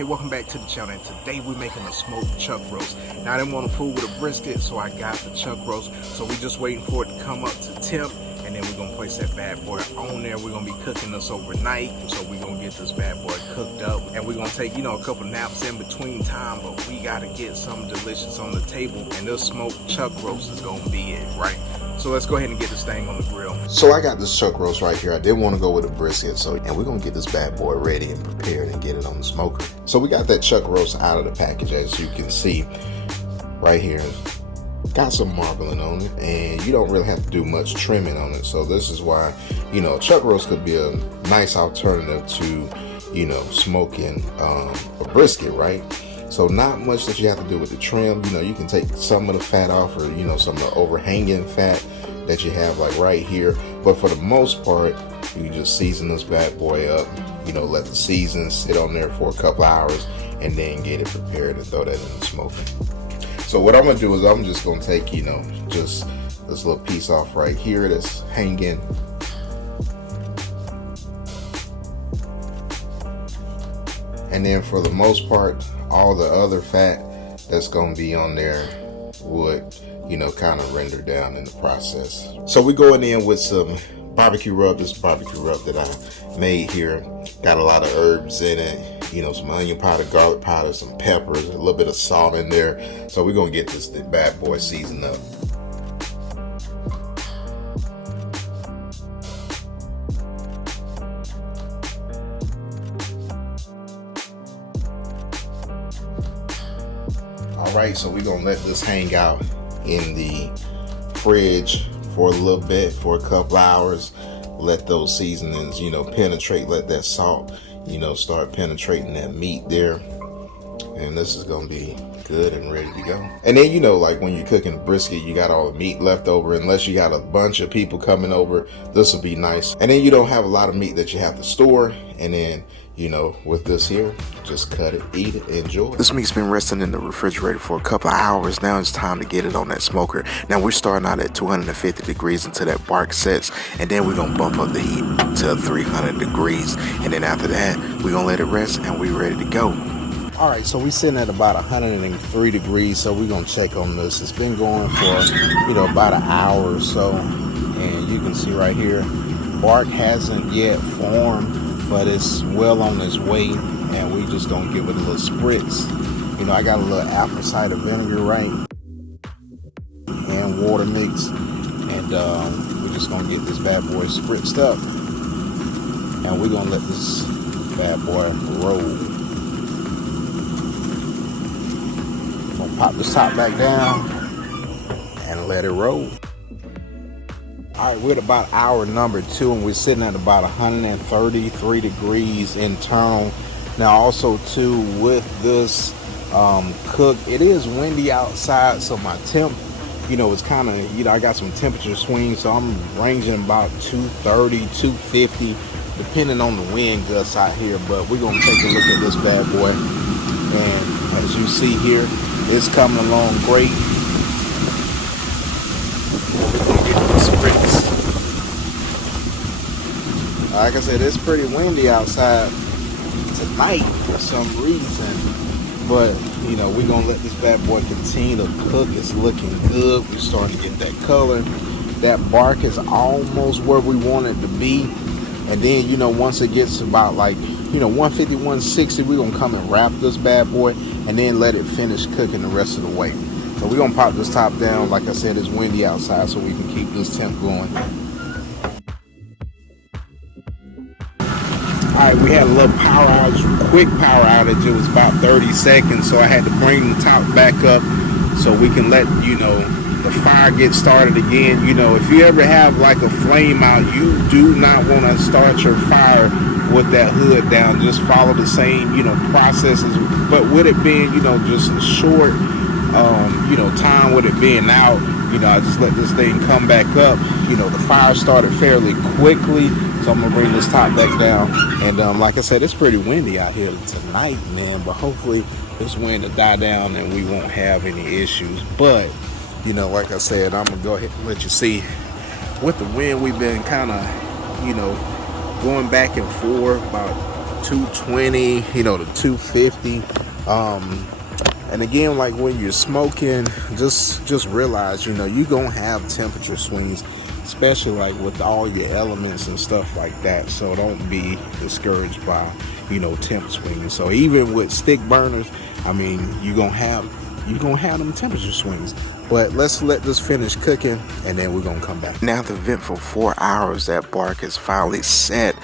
Okay, welcome back to the channel, and today we're making a smoked chuck roast. Now I didn't want to fool with a brisket, so I got the chuck roast. So we're just waiting for it to come up to temp, and then we're gonna place that bad boy on there. We're gonna be cooking this overnight, so we're gonna get this bad boy cooked up, and we're gonna take, a couple naps in between time, but we gotta get something delicious on the table, and this smoked chuck roast is gonna be it, right? So let's go ahead and get this thing on the grill. So I got this chuck roast right here. I didn't want to go with a brisket, and we're gonna get this bad boy ready and prepared and get it on the smoker. So we got that chuck roast out of the package, as you can see right here. Got some marbling on it, and you don't really have to do much trimming on it. So this is why, chuck roast could be a nice alternative to, smoking a brisket, right? So not much that you have to do with the trim. You can take some of the fat off, or some of the overhanging fat that you have, like right here. But for the most part, you just season this bad boy up. Let the season sit on there for a couple hours, and then get it prepared and throw that in the smoker. So what I'm gonna do is I'm just gonna take, just this little piece off right here that's hanging. And then for the most part, all the other fat that's gonna be on there would, kind of render down in the process. So we're going in with some barbecue rub. This barbecue rub that I made here got a lot of herbs in it, some onion powder, garlic powder, some peppers, a little bit of salt in there. So we're gonna get this bad boy seasoned up. Alright, so we're gonna let this hang out in the fridge for a little bit, for a couple hours. Let those seasonings, penetrate. Let that salt, start penetrating that meat there. And this is gonna be good and ready to go. And then, like when you're cooking a brisket, you got all the meat left over. Unless you got a bunch of people coming over, this will be nice. And then you don't have a lot of meat that you have to store. And then, with this here, just cut it, eat it, enjoy. This meat's been resting in the refrigerator for a couple of hours. Now it's time to get it on that smoker. Now we're starting out at 250 degrees until that bark sets, and then we're gonna bump up the heat to 300 degrees. And then after that, we're gonna let it rest, and we're ready to go. All right, so we're sitting at about 103 degrees, so we're gonna check on this. It's been going for, about an hour or so, and you can see right here, bark hasn't yet formed, but it's well on its way, and we just gonna give it a little spritz. I got a little apple cider vinegar, right, and water mix, and we're just gonna get this bad boy spritzed up, and we're gonna let this bad boy roll. Gonna pop this top back down and let it roll. All right, we're at about hour number 2, and we're sitting at about 133 degrees internal. Now also too, with this cook, it is windy outside, so my temp, it's kind of, I got some temperature swings, so I'm ranging about 230, 250, depending on the wind gusts out here. But we're gonna take a look at this bad boy, and as you see here, it's coming along great. Like I said, it's pretty windy outside tonight for some reason, but we're gonna let this bad boy continue to cook. It's looking good. We're starting to get that color. That bark is almost where we want it to be, and then once it gets about 150, 160, we're gonna come and wrap this bad boy, and then let it finish cooking the rest of the way. So we're gonna pop this top down. Like I said, it's windy outside, so we can keep this temp going. Alright, we had a little power outage, quick power outage. It was about 30 seconds, so I had to bring the top back up so we can let, the fire get started again. If you ever have like a flame out, you do not want to start your fire with that hood down. Just follow the same, processes. But with it being, just a short, time with it being out, I just let this thing come back up. The fire started fairly quickly. So I'm gonna bring this top back down, and like I said, it's pretty windy out here tonight, man. But hopefully this wind will die down and we won't have any issues. But like I said, I'm gonna go ahead and let you see. With the wind, we've been kind of, going back and forth about 220, you know, to 250. And again, like when you're smoking, just realize, you know, you're gonna have temperature swings, especially like with all your elements and stuff like that. So don't be discouraged by, you know, temp swings. So even with stick burners, I mean, you're gonna have them temperature swings. But let's let this finish cooking, and then we're gonna come back. Now the vent for 4 hours, that bark is finally set,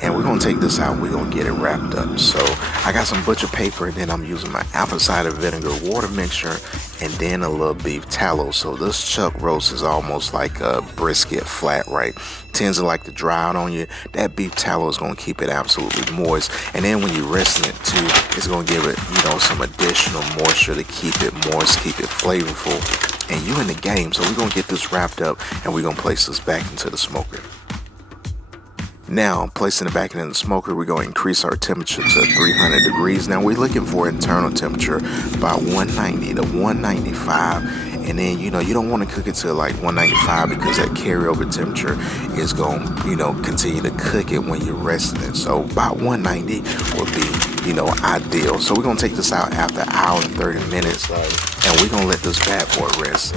and we're gonna take this out. We're gonna get it wrapped up. So I got some butcher paper, and then I'm using my apple cider vinegar water mixture, and then a little beef tallow. So this chuck roast is almost like a brisket flat, right? Tends to like to dry out on you. That beef tallow is gonna keep it absolutely moist, and then when you're resting it too, it's gonna give it, you know, some additional moisture to keep it moist, keep it flavorful. And you in the game. So we're gonna get this wrapped up, and we're gonna place this back into the smoker. Now, placing it back in the smoker, we're going to increase our temperature to 300 degrees. Now, we're looking for internal temperature about 190 to 195. And then, you know, you don't want to cook it to like 195 because that carryover temperature is going to, you know, continue to cook it when you're resting it. So about 190 would be, you know, ideal. So we're going to take this out after an hour and 30 minutes. And we're going to let this bad boy rest.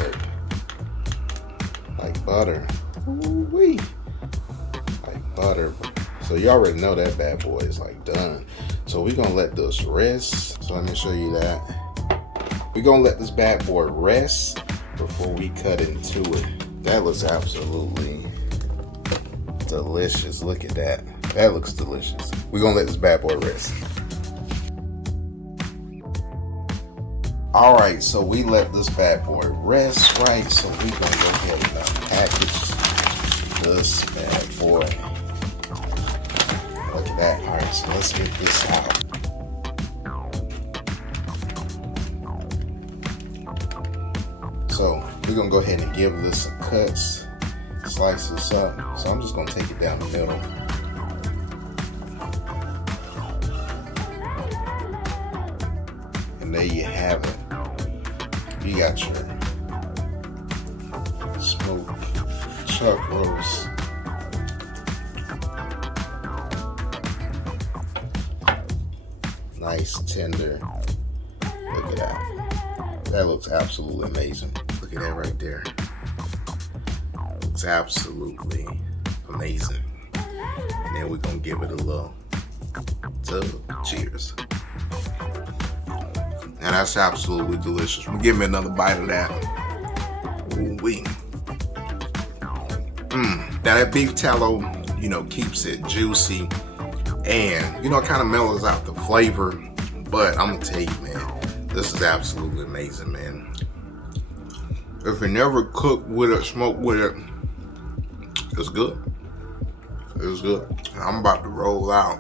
Like butter. Ooh-wee. Butter. So you already know that bad boy is like done. So we're gonna let this rest. So let me show you that. We're gonna let this bad boy rest before we cut into it. That looks absolutely delicious. Look at that. That looks delicious. We're gonna let this bad boy rest. Alright, so we let this bad boy rest, right? So we're gonna go ahead and package this bad boy. Look at that. All right, so let's get this out. So we're gonna go ahead and give this some cuts, slice this up. So I'm just gonna take it down the middle. And there you have it. You got your smoked chuck roast. Nice, tender. Look at that. That looks absolutely amazing. Look at that right there. Looks absolutely amazing. And then we're gonna give it a little tub. Cheers. Now that's absolutely delicious. We'll give me another bite of that. Ooh-wee. Now that beef tallow, you know, keeps it juicy. And, you know, it kind of mellows out the flavor. But I'm going to tell you, man, this is absolutely amazing, man. If you never cook with it, smoke with it, it's good. It's good. I'm about to roll out